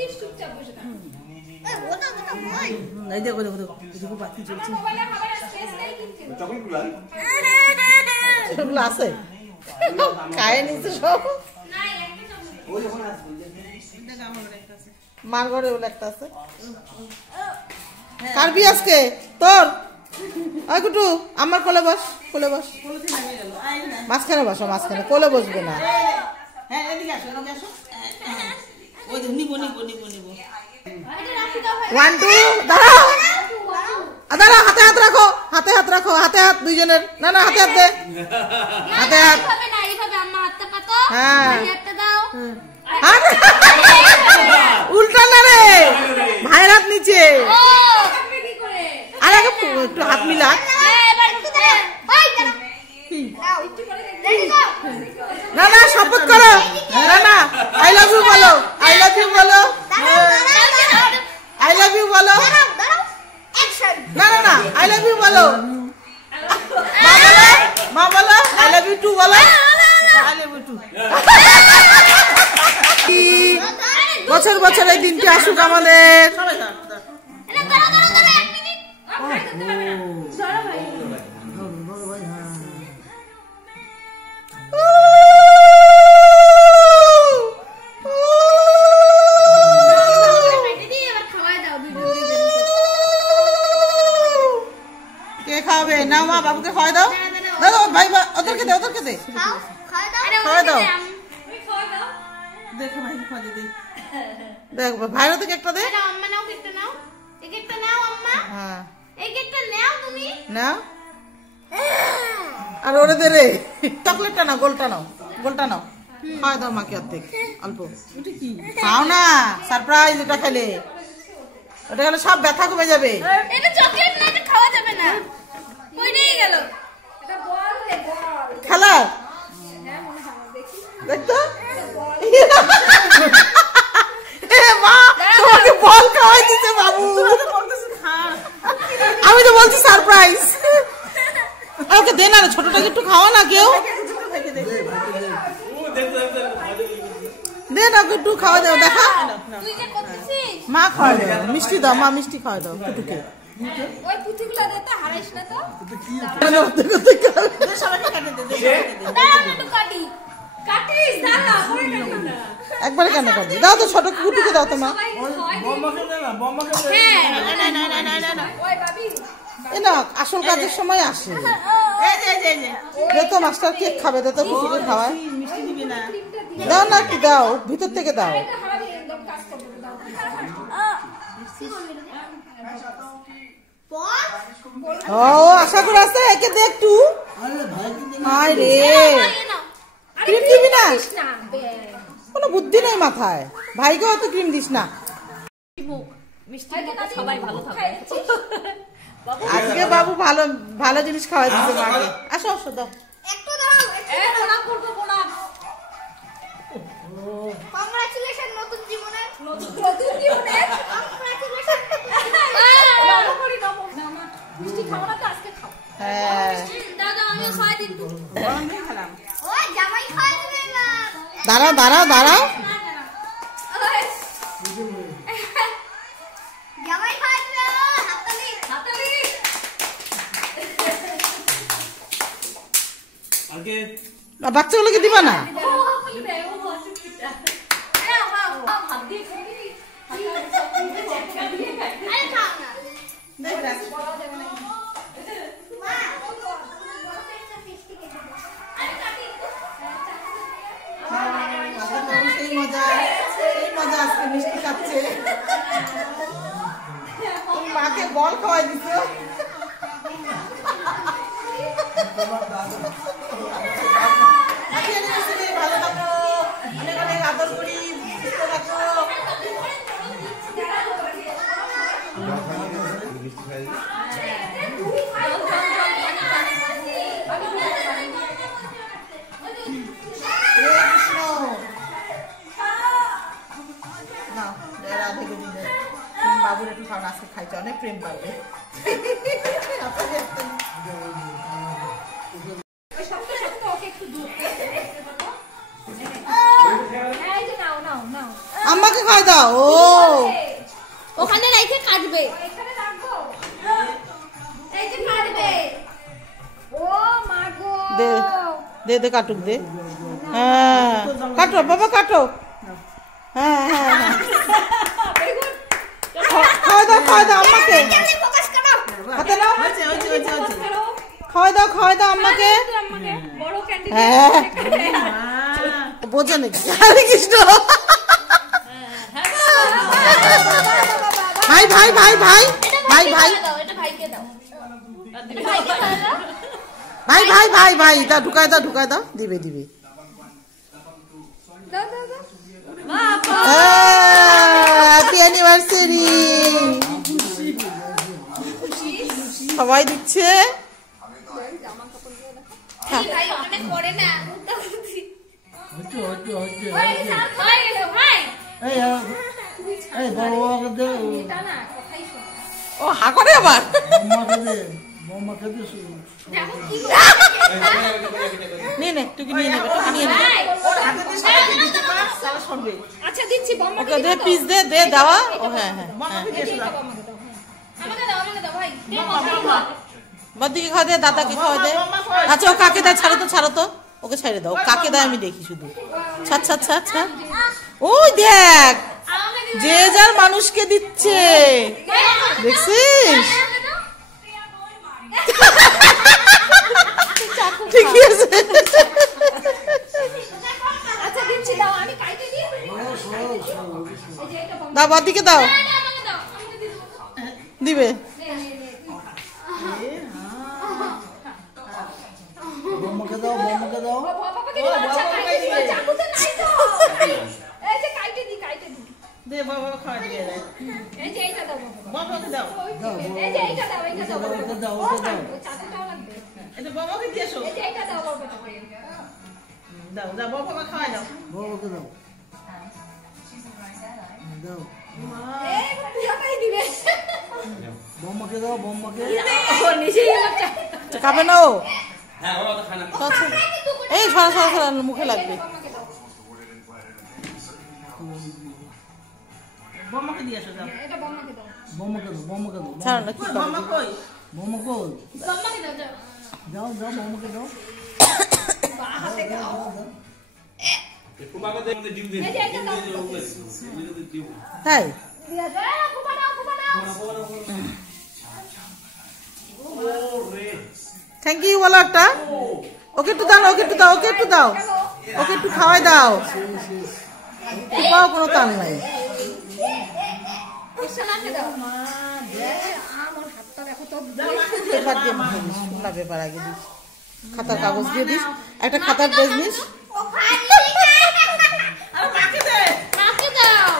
দেখছিস চুপচাপ বসে থাক। ওটা ভাই এই দেখো দেখো দেখো দেখো বাতি জ্বলছে। মোবাইলে খাবার স্পেস নেই কিন্তু। চকলেটগুলো সবগুলো আছে খায় নিছে সব। না একটা চকলেট। ওই যখন আসবে এটা আমার ঘরে একটা আছে। মার ঘরে ওলা একটা আছে। কারবি আজকে তোর আয় কুটু আমার কোলে বস, কোলে বস। মাঝখানে বসো, মাঝখানে, কোলে বসবে না। হ্যাঁ এদিকে আসো, এদিকে আসো। ওই নিবো নিবো নিবো নিবো। এটা রাখি দাও ভাই। 1 2 দাঁড়াও দাঁড়াও, হাতে হাত রাখো, হাতে হাত রাখো, হাতে হাত দুইজনের। না না হাতে হাত দে, হাতে হাত। এইভাবে না, এইভাবে আম্মা হাতটা পাতো। হ্যাঁ। ভাই হাতটা দাও। হাত উল্টা না রে, ভাইয়ের হাত নিচে। ও আপনি কি করে? আর আগে একটু হাত মিলা। হ্যাঁ এবার একটু দে। ভাই দাঁড়া। দাও একটু করে রেডি দাও। না না শপথ করো, না না আই লাভ ইউ বলো, আই লাভ ইউ বলো, আই লাভ ইউ বলো। দাঁড়াও অ্যাকশন না না না আই লাভ ইউ বলো, মা বলো, মা বলো আই লাভ ইউ টু বলো, আই লাভ ইউ টু। বছর বছর এই দিনটি আসুক আমাদের। এটা দাঁড়া দাঁড়া দাঁড়া 1 মিনিট। ভাই করতে পারবে না। দাঁড়া ভাই। কে খাবে? নাও মা বাবুকে খাওয়াই দাও। দাও দাও ভাই, ওদেরকে দে, ওদেরকে দে। খাও খাওয়া দাও খাওয়াই দাও। তুমি খাওয়া দাও। দেখো ভাই খাওয়া দে। দেখ ভাইরও থেকে একটা দে। এটা আম্মা নাও, কেকটা নাও। এই কেকটা নাও আম্মা। হ্যাঁ এই কেকটা নাও তুমি। না আর ওরে দে রে, চকলেটটা নাও, গোলটা নাও, গোলটা নাও। খাওয়াই দাও মাকে অর্ধেক অল্প। খাও না, সারপ্রাইজ। এটা খেলে, ওটা খেলে সব ব্যথা কমে যাবে। এটা চকলেট না, এটা খাওয়া যাবে না। কইটাই গেল। এটা বল রে বল। খেলা হ্যাঁ মনে হয় দেখি। দেখতো এ মা তোমাকে বল খাওয়াই দিতে বাবু। আমি তো বলছি সারপ্রাইজ। ওকে দে না, ছোটটাকে একটু খাওয়া না কেউ। দে না ওকে একটু খাওয়া দাও, দেখা। তুই যে করতেছিস মা খাওয়া দাও, মিষ্টি দাও, মা মিষ্টি খাওয়া দাও টুটুকে। ওই পুঁথিগুলো দে তো, হারাইস না তো। দাঁড়া আমি একটু কাটি। কাটিস দাঁড়া, ওই কাটি না। একবারে কেন করবি? দাও তো ছোট কুটুকে দাও তো মা। সবাই খাওয়াই দিই। বম্বাকে দে না, বম্বাকে দে। হ্যাঁ না ওই বাবি। এ না আসল কাজের সময় আসে। দে তো মাস্টার কেক খাবে, দে তো কুটুকে খাওয়ায়। দাও না কি দাও, ভিতর থেকে দাও। এটা হারাবি একদম কাজ করবে দাও। ও আশা করে আছে, একে দে একটু। হায় রে, ক্রিম দিবি না? না বে। কোনো বুদ্ধি নেই মাথায়। ভাইকে অত ক্রিম দিস না। মিষ্টি সবাই ভালো থাকে। আজকে বাবু ভালো ভালো জিনিস খাওয়াই দিচ্ছে মাকে। আসো আসো দাও। একটু দাঁড়াও এ প্রণাম করব প্রণাম। কংগ্রাচুলেশন নতুন জীবনে নতুন জীবনে কংগ্রাচুলেশন বাবু করি বাবু না মা মিষ্টি খাও না তো আজকে খাও। হ্যাঁ দাদা আমি খাই দিন তো। ও জামাই খাওয়া দিবে না দাঁড়াও দাঁড়াও দাঁড়াও। জামাই খাওয়া দিবে হাততালি হাতালি আগে বাচ্চাগুলোকে দিবা না? ও বলি দে ও হাসিটা এ হাত দিয়ে খাই আরে খাও না দেখ দেখ বড় দেবে না মা বড় একটা মিষ্টি খেতে দাও আরে কাটি সেই মজা, সেই মজা আজকে মিষ্টি খাচ্ছে। তুমি মাকে বল খাওয়াই দিছো। ভালো থাকো, অনেক অনেক আদর করি, সুস্থ থাকো। মিষ্টি খাই কৃষ্ণ না রাধে গোবিন্দ। বাবুর একটু খাওয়া আজকে খাইছে, অনেক প্রেম পাবে। ওকে একটু দূর এই যে নাও নাও নাও আম্মাকে খাই দাও। ও ওখানে রেখে কাটবে। এখানে রাখবো। এই যে কাটবে। ও মা গো। দে দে দে কাটুক দে। হ্যাঁ কাটো বাবা কাটো। হ্যাঁ হ্যাঁ হ্যাঁ খাওয়া দাও আম্মাকে। ফোকাস করো। হাতে নাও। হয়েছে হয়েছে হয়েছে হয়েছে খাওয়া দাও আম্মাকে। বড় ক্যান্ডি। হ্যাঁ বোঝে নাকি? হরে কৃষ্ণ। ভাই ভাই ভাই ভাই ভাই ভাই দাও, এটা ভাইকে দাও। ভাই ভাই ভাই ভাই দা ঢুকায় দাও দিবে দিবে। দাও দাও দাও। Happy anniversary. সবাই দিচ্ছে। এই ভাই ওখানে করে না। হচ্ছে হচ্ছে হচ্ছে ভাই ভাই। এই বড়কে দে এটা না কথাই শোনো। ও হা করে আবার। বম্মাকে দে দেখো কি নিয়ে নে টুকি নিয়ে নেবে টুকি নিয়ে নেবে। আচ্ছা দিচ্ছি বম্মা। ওকে দে পিস দে দে দেওয়া। ও হ্যাঁ হ্যাঁ আমাকে দাও ভাই। বাদিকে খাওয়া দে দাদাকে খাওয়া দে। আচ্ছা ও কাকে দেয় ছাড়ো তো ওকে ছেড়ে দাও। কাকে দেয় আমি দেখি শুধু। আচ্ছা ওই দেখ যে যার মানুষকে দিচ্ছে দেখছিস? ঠিকই আছে। আচ্ছা দিচ্ছি দাও আমি কাইটে দিই। দাও বাদিকে দাও আমাকে দাও। আমাকে দিয়ে দাও। দিবে। বম্মাকে দাও বাবাকে দিও। আচ্ছা কাইটে দিও। চাকু তো নাই তো। এই যে কাইটে দি। দে বাবা খাওয়া দিয়ে দে। এই যে এইটা দাও বাবা। বাবাকে দাও। এই যে এইটা দাও বাবা। ওকে দাও চাকুটাও লাগবে। এটা বাবাকে দিয়ে এসো। এই যে এইটা দাও বাবা। দাও দাও বাবাকে খাওয়া দাও। বড়কে দাও এই পুরোটাই দিবে। বম্মাকে দাও ও নিজেই একটা খাবে না ও? হ্যাঁ ওরা তো খানা এই সরা মুখে লাগবে। বম্মাকে দিয়ে এসো যাও। এটা বম্মাকে দাও। বম্মাকে দাও ছাড়ো না কি বম্মা কই বম্মাকে দাও যাও। বম্মাকে দাও হাতে দাও। কুমাকে দে আমাদের ডিউ দে এই যে এইটা দাও। তাই দিয়া দাও। কুপা দাও। থ্যাংক ইউ বলো একটা। ওকে একটু দাও ওকে একটু দাও ওকে একটু খাওয়াই দাও। কুপাও কোনো তাল নাই। কৃষ্ণাকে দাও। আমার হাতটা দেখো তো। পেপার দিয়ে মুখে দিস। শুকনা পেপার আগে দিস। খাতার কাগজ দিয়ে দিস। একটা খাতার পেজ নিস। ও ভাই আর মাকে দে। মাকে দাও।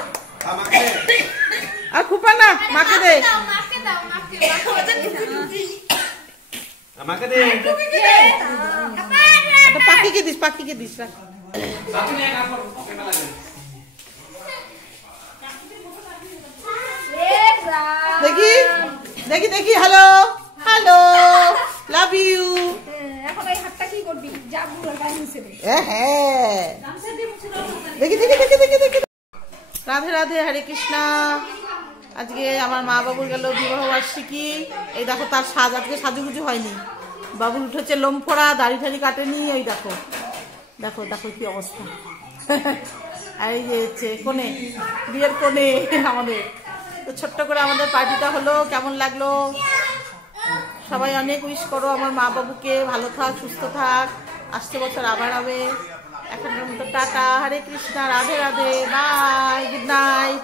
আর খুপা না মাকে দে। মাকে দাও। আমাকে দে একটা পাখিকে দিস রাখ। বাকি নিয়ে কাপড় কেমন লাগে দেখি হ্যালো লাভ ইউ। এখন এই হাতটা কি করবি? যা বুড়ো গায়ে মুছে দে। হ্যাঁ দেখি রাধে হরে কৃষ্ণা। আজকে আমার মা বাবুর গেল বিবাহ বার্ষিকী। এই দেখো তার সাজ আজকে সাজুগুজু হয়নি। বাবুর উঠেছে লোম ফোড়া, দাড়ি ঠাড়ি কাটেনি। এই দেখো কি অবস্থা। আর এই যে হচ্ছে কোণে বিয়ের কোণে আমাদের। তো ছোট্ট করে আমাদের পার্টিটা হলো। কেমন লাগলো? সবাই অনেক উইশ করো আমার মা বাবুকে। ভালো থাক, সুস্থ থাক। আসছে বছর আবার হবে। এখনকার মতো tata, Hare Krishna, Radhe bye, good night.